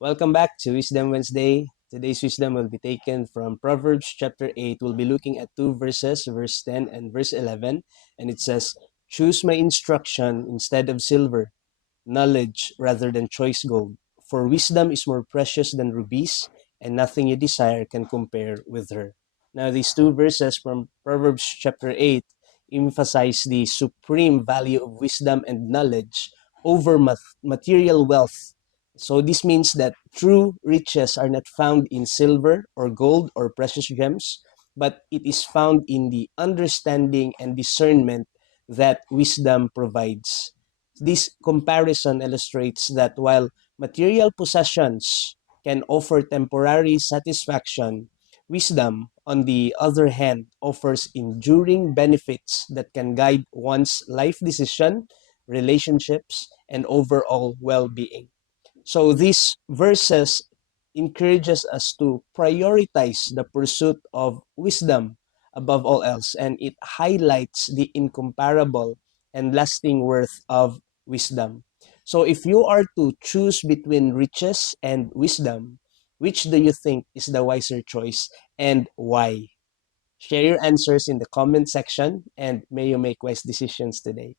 Welcome back to Wisdom Wednesday. Today's wisdom will be taken from Proverbs chapter 8. We'll be looking at two verses, verse 10 and verse 11. And it says, "Choose my instruction instead of silver, knowledge rather than choice gold. For wisdom is more precious than rubies, and nothing you desire can compare with her." Now, these two verses from Proverbs chapter 8 emphasize the supreme value of wisdom and knowledge over material wealth. So, this means that true riches are not found in silver or gold or precious gems, but it is found in the understanding and discernment that wisdom provides. This comparison illustrates that while material possessions can offer temporary satisfaction, wisdom, on the other hand, offers enduring benefits that can guide one's life decision, relationships, and overall well-being. So these verses encourages us to prioritize the pursuit of wisdom above all else, and it highlights the incomparable and lasting worth of wisdom. So if you are to choose between riches and wisdom, which do you think is the wiser choice and why? Share your answers in the comment section and may you make wise decisions today.